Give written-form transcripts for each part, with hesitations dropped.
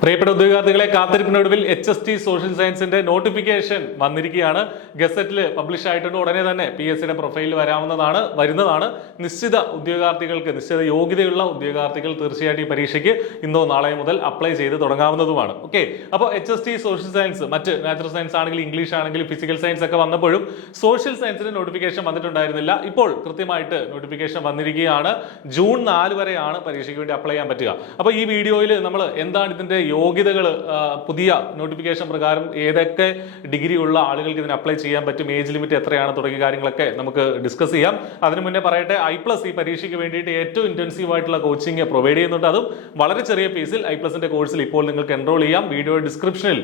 പ്രിയപ്പെട്ട ഉദ്യോഗാർത്ഥികളെ, കാത്തിരിപ്പിനൊടുവിൽ HST social സയൻസിന്റെ notification വന്നിരിക്കുകയാണ്. ഗസറ്റിൽ പബ്ലിഷ് ആയിട്ടുണ്ട്. ഉടനെ തന്നെ PSCയുടെ പ്രൊഫൈലിൽ വരുന്നതാണ്. നിശ്ചിത ഉദ്യോഗാർത്ഥികൾക്ക്, നിശ്ചിത യോഗ്യതയുള്ള ഉദ്യോഗാർത്ഥികൾ തീർച്ചയായിട്ടും ഈ പരീക്ഷയ്ക്ക് ഇന്നോ നാളെയോ മുതൽ അപ്ലൈ ചെയ്ത് തുടങ്ങാവുന്നതുമാണ്. ഓക്കെ, അപ്പോൾ HST സോഷ്യൽ സയൻസ്, മറ്റ് നാച്ചുറൽ സയൻസ് ആണെങ്കിൽ, ഇംഗ്ലീഷ് ആണെങ്കിൽ, ഫിസിക്കൽ സയൻസ് ഒക്കെ വന്നപ്പോഴും സോഷ്യൽ സയൻസിന് നോട്ടിഫിക്കേഷൻ വന്നിട്ടുണ്ടായിരുന്നില്ല. ഇപ്പോൾ കൃത്യമായിട്ട് നോട്ടിഫിക്കേഷൻ വന്നിരിക്കുകയാണ്. ജൂൺ 4 വരെയാണ് പരീക്ഷയ്ക്ക് വേണ്ടി അപ്ലൈ ചെയ്യാൻ പറ്റുക. അപ്പോൾ ഈ വീഡിയോയിൽ നമ്മൾ എന്താണ് ഇതിന്റെ യോഗ്യതകൾ, പുതിയ നോട്ടിഫിക്കേഷൻ പ്രകാരം ഏതൊക്കെ ഡിഗ്രി ഉള്ള ആളുകൾക്ക് ഇതിന് അപ്ലൈ ചെയ്യാൻ പറ്റും, ഏജ് ലിമിറ്റ് എത്രയാണ് തുടങ്ങിയ കാര്യങ്ങളൊക്കെ നമുക്ക് ഡിസ്കസ് ചെയ്യാം. അതിനു മുന്നേ പറയട്ടെ, I+ ഈ പരീക്ഷയ്ക്ക് വേണ്ടിയിട്ട് ഏറ്റവും ഇന്റൻസീവ് ആയിട്ടുള്ള കോച്ചിങ് പ്രൊവൈഡ് ചെയ്യുന്നുണ്ട്. അതും വളരെ ചെറിയ ഫീസിൽ. I+ന്റെ കോഴ്സിൽ ഇപ്പോൾ നിങ്ങൾക്ക് എൻറോൾ ചെയ്യാം. വീഡിയോ ഡിസ്ക്രിപ്ഷനിൽ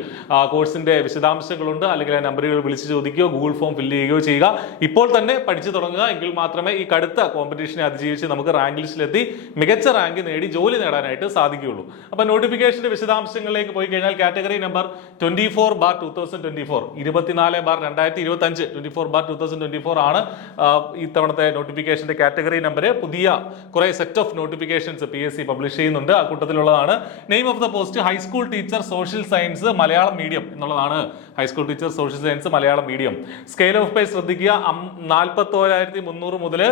കോഴ്സിന്റെ വിശദാംശങ്ങളുണ്ട്. അല്ലെങ്കിൽ ആ നമ്പറുകൾ വിളിച്ച് ചോദിക്കുകയോ ഗൂഗിൾ ഫോം ഫില്ല് ചെയ്യുകയോ ചെയ്യുക. ഇപ്പോൾ തന്നെ പഠിച്ചു തുടങ്ങുക. എങ്കിൽ മാത്രമേ ഈ കടുത്ത കോമ്പറ്റീഷനെ അതിജീവിച്ച് നമുക്ക് റാങ്ക് ലിസ്റ്റിലെത്തി മികച്ച റാങ്ക് നേടി ജോലി നേടാനായിട്ട് സാധിക്കുകയുള്ളൂ. അപ്പൊ നോട്ടിഫിക്കേഷന്റെ വിശദാംശങ്ങളിലേക്ക് പോയി കഴിഞ്ഞാൽ, കാറ്റഗറി നമ്പർ 24/2024, 24/2025, 24/2024 ആണ് ഇത്തവണത്തെ നോട്ടിഫിക്കേഷന്റെ കാറ്റഗറി നമ്പർ. പുതിയ കുറെ set of notifications PSC publish ചെയ്യുന്നുണ്ട്. ആ കൂട്ടത്തിലുള്ളതാണ് name of the post high school teacher social science Malayalam medium എന്നുള്ളതാണ്. High school teacher social science Malayalam medium. Scale of pay ശ്രദ്ധിക്കുക. 41,300 മുതൽ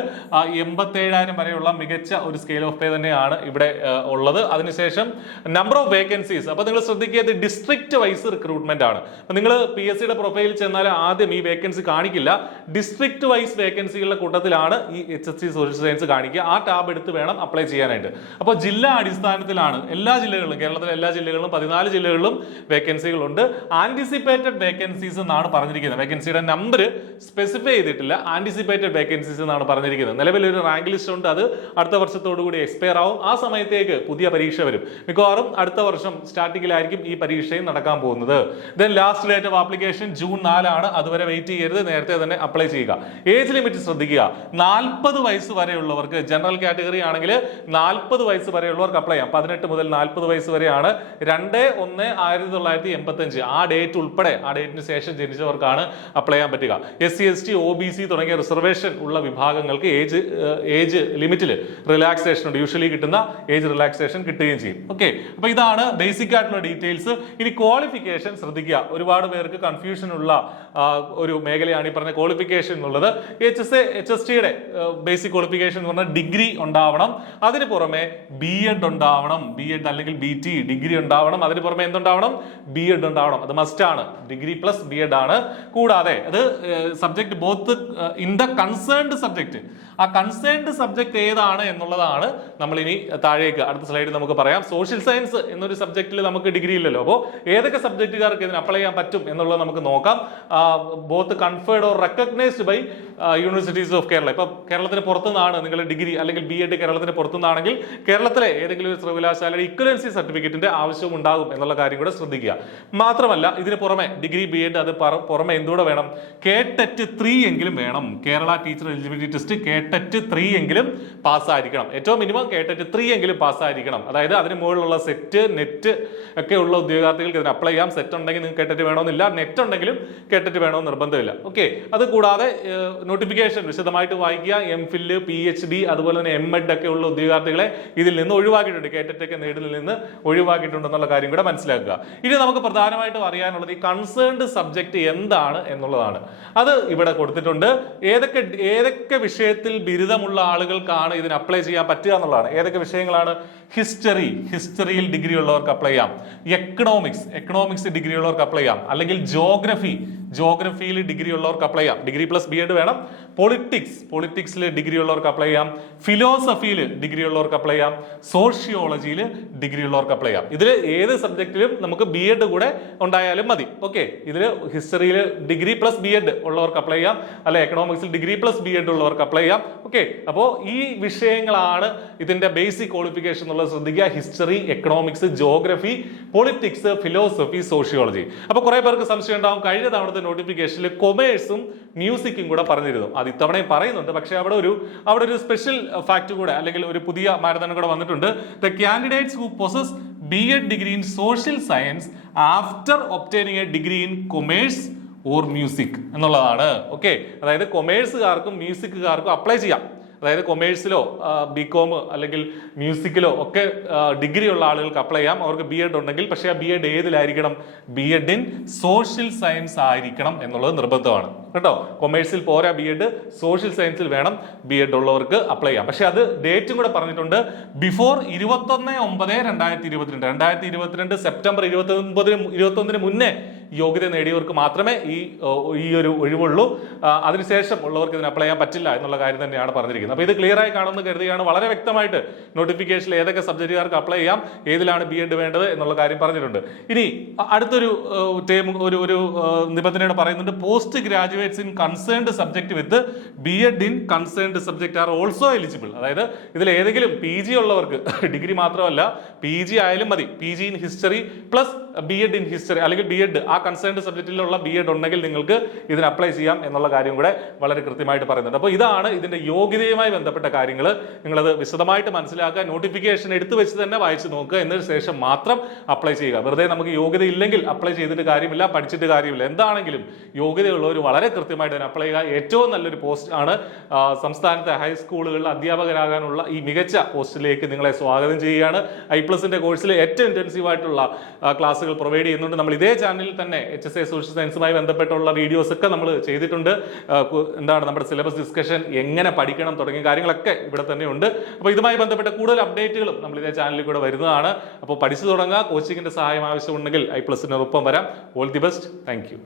87,000 വരെയുള്ള മികച്ച ഒരു സ്കെയിൽ ഓഫ് പേ തന്നെയാണ് ഇവിടെ ഉള്ളത്. അതിനുശേഷം നമ്പർ ഓഫ് വേക്കൻസീസ്, അപ്പൊ നിങ്ങൾ ശ്രദ്ധിക്കുക, ഡിസ്ട്രിക്ട് വൈസ് റിക്രൂട്ട്മെന്റ് ആണ്. അപ്പൊ നിങ്ങൾ PSCയുടെ പ്രൊഫൈലിൽ ചെന്നാൽ ആദ്യം ഈ വേക്കൻസി കാണിക്കില്ല. ഡിസ്ട്രിക്ട് വൈസ് വേക്കൻസികളുടെ കൂട്ടത്തിലാണ് ഈ HST സോഷ്യൽ സയൻസ് കാണിക്കുക. ആ ടാബ് എടുത്ത് വേണം അപ്ലൈ ചെയ്യാനായിട്ട്. അപ്പോൾ ജില്ലാ അടിസ്ഥാനത്തിലാണ് എല്ലാ ജില്ലകളിലും, കേരളത്തിലെ എല്ലാ ജില്ലകളിലും 14 ജില്ലകളിലും വേക്കൻസികളുണ്ട്. ആന്റിസിപ്പേറ്റഡ് വേക്കൻസീസ് എന്നാണ് പറഞ്ഞിരിക്കുന്നത്. വേക്കൻസിയുടെ നമ്പർ സ്പെസിഫൈ ചെയ്തിട്ടില്ല. ആന്റിസിപ്പേറ്റഡ് വേക്കൻസീസ് എന്നാണ് പറഞ്ഞിരിക്കുന്നത്. നിലവിൽ ഒരു റാങ്ക് ലിസ്റ്റ് ഉണ്ട്. അത് അടുത്ത വർഷത്തോടു കൂടി എക്സ്പയർ ആവും. ആ സമയത്തേക്ക് പുതിയ പരീക്ഷ വരും. മിക്കവാറും അടുത്ത വർഷം സ്റ്റാർട്ടിങ്ങിലായിരിക്കും ഈ പരീക്ഷയും നടക്കാൻ പോകുന്നത്. Then last date of application June 4 ആണ്. അതുവരെ വെയിറ്റ് ചെയ്യരുത്, നേരത്തെ തന്നെ അപ്ലൈ ചെയ്യുക. ഏജ് ലിമിറ്റ് ശ്രദ്ധിക്കുക. 40 വയസ്സ് വരെയുള്ളവർക്ക്, ജനറൽ കാറ്റഗറി ആണെങ്കിൽ 40 വയസ്സ് വരെയുള്ളവർക്ക് അപ്ലൈ ചെയ്യാം. 18 മുതൽ 40 വയസ്സ് വരെയാണ്. 2/1/1985 ആ ഡേറ്റ് ഉൾപ്പെടെ, ആ ഡേറ്റിന് ശേഷം ജനിച്ചവർക്കാണ് അപ്ലൈ ചെയ്യാൻ പറ്റുക. SC ST OBC തുടങ്ങിയ റിസർവേഷൻ ഉള്ള വിഭാഗങ്ങൾക്ക് ഏജ് ലിമിറ്റിൽ റിലാക്സേഷൻ ഉണ്ട്. യൂഷ്വലി കിട്ടുന്ന ഏജ് റിലാക്സേഷൻ കിട്ടുകയും ചെയ്യും. ഓക്കെ, അപ്പൊ ഇതാണ് ബേസിക് ആയിട്ടുള്ള ഡീറ്റെയിൽസ്. ഇനി ക്വാളിഫിക്കേഷൻ ശ്രദ്ധിക്കുക. ഒരുപാട് പേർക്ക് കൺഫ്യൂഷൻ ഉള്ള ഒരു മേഖലയാണ് ഈ പറഞ്ഞ ക്വാളിഫിക്കേഷൻ എന്നുള്ളത്. HSTയുടെ ബേസിക് ക്വാളിഫിക്കേഷൻ എന്ന് പറഞ്ഞാൽ ഡിഗ്രി ഉണ്ടാവണം. അതിന് പുറമെ B.Ed ഉണ്ടാവണം. B.Ed അല്ലെങ്കിൽ BT ഡിഗ്രി ഉണ്ടാവണം. അതിന് പുറമെ എന്തുണ്ടാവണം? B.Ed ഉണ്ടാവണം. അത് മസ്റ്റ് ആണ്. ഡിഗ്രി പ്ലസ് B.Ed ആണ്. കൂടാതെ അത് subject both in the concerned subject. ആ കൺസേൺഡ് സബ്ജക്ട് ഏതാണ് എന്നുള്ളതാണ് നമ്മൾ ഇനി താഴേക്ക് അടുത്ത സ്ലൈഡിൽ നമുക്ക് പറയാം. സോഷ്യൽ സയൻസ് എന്നൊരു സബ്ജക്റ്റിൽ നമുക്ക് ഡിഗ്രി ഇല്ലല്ലോ. അപ്പോൾ ഏതൊക്കെ സബ്ജക്റ്റുകാർക്ക് ഇതിന് അപ്ലൈ ചെയ്യാൻ പറ്റും എന്നുള്ളത് നമുക്ക് നോക്കാം. Both conferred or recognised by universities of Kerala. ഇപ്പൊ കേരളത്തിന് പുറത്തുനിന്നാണ് നിങ്ങൾ ഡിഗ്രി അല്ലെങ്കിൽ B.Ed കേരളത്തിന് പുറത്തുനിന്നാണെങ്കിൽ കേരളത്തിലെ ഏതെങ്കിലും ഒരു സർവകലാശാലയുടെ ഇക്വലൻസി സർട്ടിഫിക്കറ്റിന്റെ ആവശ്യം ഉണ്ടാകും എന്നുള്ള കാര്യം കൂടെ ശ്രദ്ധിക്കുക. മാത്രമല്ല, ഇതിന് പുറമെ ഡിഗ്രി B.Ed അത് പുറമെ എന്തുകൂടെ വേണം? കേട്ടറ്റ് 3 എങ്കിലും വേണം. കേരള ടീച്ചർ എലിജിബിലിറ്റി ടെസ്റ്റ് കേട്ടറ്റ് 3 എങ്കിലും പാസ്സായിരിക്കണം. ഏറ്റവും മിനിമം കേട്ടറ്റ് 3 എങ്കിലും പാസ്സായിരിക്കണം. അതായത് അതിന് മുകളിലുള്ള സെറ്റ്, നെറ്റ് ഒക്കെ ഉള്ള ഉദ്യോഗാർത്ഥികൾക്ക് ഇതിന് അപ്ലൈ ചെയ്യാം. സെറ്റ് ഉണ്ടെങ്കിൽ നിങ്ങൾക്ക് കേട്ടറ്റ് വേണമെന്നില്ല. നെറ്റ് ഉണ്ടെങ്കിലും കേട്ടറ്റ് വേണമെന്ന് നിർബന്ധമില്ല. ഓക്കെ, അത് കൂടാതെ നോട്ടിഫിക്കേഷൻ വിശദമായിട്ട് വായിക്കുക. MPhil, PhD അതുപോലെ തന്നെ M.Ed ഒക്കെ ഉള്ള ഉദ്യോഗാർത്ഥികളെ ഇതിൽ നിന്ന് ഒഴിവാക്കിയിട്ടുണ്ട്. കേട്ടറ്റ് ഒക്കെ നേടുന്നതിൽ നിന്ന് ഒഴിവാക്കിയിട്ടുണ്ടെന്നുള്ള കാര്യം കൂടെ മനസ്സിലാക്കുക. ഇനി നമുക്ക് പ്രധാനമായിട്ടും അറിയാനുള്ളത് ഈ കൺസേൺഡ് സബ്ജക്ട് എന്താണ് എന്നുള്ളതാണ്. അത് ഇവിടെ കൊടുത്തിട്ടുണ്ട്. ഏതൊക്കെ വിഷയത്തിൽ ബിരുദമുള്ള ആളുകൾക്കാണ് ഇതിന് അപ്ലൈ ചെയ്യാൻ പറ്റുക എന്നുള്ളതാണ്. ഏതൊക്കെ വിഷയങ്ങളാണ്? ഹിസ്റ്ററിയിൽ ഡിഗ്രി ഉള്ളവർക്ക് അപ്ലൈ ചെയ്യാം. എക്കണോമിക്സ് ഡിഗ്രി ഉള്ളവർക്ക് അപ്ലൈ ചെയ്യാം. അല്ലെങ്കിൽ ജോഗ്രഫിയിൽ ഡിഗ്രി ഉള്ളവർക്ക് അപ്ലൈ ചെയ്യാം. ഡിഗ്രി പ്ലസ് B.Ed വേണം. പൊളിറ്റിക്സിൽ ഡിഗ്രി ഉള്ളവർക്ക് അപ്ലൈ ചെയ്യാം. ഫിലോസഫിയിൽ ഡിഗ്രി ഉള്ളവർക്ക് അപ്ലൈ ചെയ്യാം. സോഷ്യോളജിയിൽ ഡിഗ്രി ഉള്ളവർക്ക് അപ്ലൈ ചെയ്യാം. ഇതിൽ ഏത് സബ്ജക്റ്റിലും നമുക്ക് B.Ed കൂടെ ഉണ്ടായാലും മതി. ഓക്കെ, ഇതിൽ ഹിസ്റ്ററിയിൽ ഡിഗ്രി പ്ലസ് B.Ed ഉള്ളവർക്ക് അപ്ലൈ ചെയ്യാം. അല്ലെ എക്കണോമിക്സിൽ ഡിഗ്രി പ്ലസ് B.Ed ഉള്ളവർക്ക് അപ്ലൈ ചെയ്യാം. ഓക്കെ, അപ്പോൾ ഈ വിഷയങ്ങളാണ് ഇതിന്റെ ബേസിക് ക്വാളിഫിക്കേഷൻ എന്നുള്ളത് ശ്രദ്ധിക്കുക. History, economics, geography, politics, philosophy, sociology. അപ്പൊ കുറെ പേർക്ക് സംശയം ഉണ്ടാവും. കഴിഞ്ഞ തവണത്തെ നോട്ടിഫിക്കേഷനിൽ കൊമേഴ്സും മ്യൂസിക്കും കൂടെ പറഞ്ഞിരുന്നു. അത് ഇത്തവണയും പറയുന്നുണ്ട്. പക്ഷെ അവിടെ ഒരു സ്പെഷ്യൽ ഫാക്ട് കൂടെ, അല്ലെങ്കിൽ ഒരു പുതിയ മാനദണ്ഡം കൂടെ വന്നിട്ടുണ്ട്. The candidates who possess B.Ed degree in social science after obtaining a degree in commerce or music എന്നുള്ളതാണ്. ഓക്കെ, അതായത് കൊമേഴ്സുകാർക്കും മ്യൂസിക്കുകാർക്കും അപ്ലൈ ചെയ്യാം. അതായത് കൊമേഴ്സിലോ ബികോം അല്ലെങ്കിൽ മ്യൂസിക്കിലോ ഒക്കെ ഡിഗ്രി ഉള്ള ആളുകൾക്ക് അപ്ലൈ ചെയ്യാം. അവർക്ക് BEd ഉണ്ടെങ്കിൽ. പക്ഷേ ആ BEd ഏതിലായിരിക്കണം? BEd in social science ആയിരിക്കണം എന്നുള്ളത് നിർബന്ധമാണ് കേട്ടോ. കൊമേഴ്സിൽ പോരാ BEd, സോഷ്യൽ സയൻസിൽ വേണം BEd ഉള്ളവർക്ക് അപ്ലൈ ചെയ്യാം. പക്ഷെ അത് ഡേറ്റും കൂടെ പറഞ്ഞിട്ടുണ്ട്. ബിഫോർ 21/9/2022 സെപ്റ്റംബർ 21 മുന്നേ യോഗ്യത നേടിയവർക്ക് മാത്രമേ ഈ ഒരു ഒഴിവുള്ളൂ. അതിനുശേഷം ഉള്ളവർക്ക് ഇതിന് അപ്ലൈ ചെയ്യാൻ പറ്റില്ല എന്നുള്ള കാര്യം തന്നെയാണ് പറഞ്ഞിരിക്കുന്നത്. അപ്പോൾ ഇത് ക്ലിയർ ആയി കാണുമെന്ന് കരുതുകയാണ്. വളരെ വ്യക്തമായിട്ട് നോട്ടിഫിക്കേഷനിൽ ഏതൊക്കെ സബ്ജക്റ്റുകാർക്ക് അപ്ലൈ ചെയ്യാം, ഏതിലാണ് BEd വേണ്ടത് എന്നുള്ള കാര്യം പറഞ്ഞിട്ടുണ്ട്. ഇനി അടുത്തൊരു ഒരു നിബന്ധനയുടെ പറയുന്നുണ്ട്, post graduates in concerned subject with BEd in concerned subject are also eligible. അതായത് ഇതിൽ ഏതെങ്കിലും PG ഉള്ളവർക്ക്, ഡിഗ്രി മാത്രമല്ല PG ആയാലും മതി, PG in history plus BEd in history അല്ലെങ്കിൽ BEd ആ കൺസേൺഡ് സബ്ജക്റ്റിലുള്ള BEd ഉണ്ടെങ്കിൽ നിങ്ങൾക്ക് ഇതിന് അപ്ലൈ ചെയ്യാം എന്നുള്ള കാര്യം കൂടെ വളരെ കൃത്യമായിട്ട് പറയുന്നുണ്ട്. അപ്പോൾ ഇതാണ് ഇതിന്റെ യോഗ്യതയുമായി ബന്ധപ്പെട്ട കാര്യങ്ങൾ. നിങ്ങളത് വിശദമായിട്ട് മനസ്സിലാക്കുക, നോട്ടിഫിക്കേഷൻ എടുത്തു വെച്ച് തന്നെ വായിച്ചു നോക്കുക, എന്നതിന് ശേഷം മാത്രം അപ്ലൈ ചെയ്യുക. വെറുതെ നമുക്ക് യോഗ്യത ഇല്ലെങ്കിൽ അപ്ലൈ ചെയ്തിട്ട് കാര്യമില്ല, പഠിച്ചിട്ട് കാര്യമില്ല. എന്താണെങ്കിലും യോഗ്യതയുള്ളവർ വളരെ കൃത്യമായിട്ട് തന്നെ അപ്ലൈ ചെയ്യുക. ഏറ്റവും നല്ലൊരു പോസ്റ്റ് ആണ്. സംസ്ഥാനത്തെ ഹൈസ്കൂളുകളിൽ അധ്യാപകരാകാനുള്ള ഈ മികച്ച പോസ്റ്റിലേക്ക് നിങ്ങളെ സ്വാഗതം ചെയ്യുകയാണ്. I+ന്റെ കോഴ്സിൽ ഏറ്റവും ഇന്റൻസീവ് ആയിട്ടുള്ള ക്ലാസ്സുകൾ പ്രൊവൈഡ് ചെയ്യുന്നുണ്ട്. നമ്മൾ ഇതേ ചാനലിൽ തന്നെ HSA സോഷ്യൽ സയൻസുമായി ബന്ധപ്പെട്ടുള്ള വീഡിയോസ് ഒക്കെ നമ്മൾ ചെയ്തിട്ടുണ്ട്. എന്താണ് നമ്മുടെ സിലബസ് ഡിസ്കഷൻ, എങ്ങനെ പഠിക്കണം തുടങ്ങിയ കാര്യങ്ങളൊക്കെ ഇവിടെ തന്നെ ഉണ്ട്. അപ്പോൾ ഇതുമായി ബന്ധപ്പെട്ട കൂടുതൽ അപ്ഡേറ്റുകളും നമ്മൾ ഇതേ ചാനലിൽ കൂടെ വരുന്നതാണ്. അപ്പോൾ പഠിച്ചു തുടങ്ങുക. കോച്ചിങ്ങിന്റെ സഹായം ആവശ്യമുണ്ടെങ്കിൽ I+ന് ഒപ്പം വരാം. All the best. Thank you.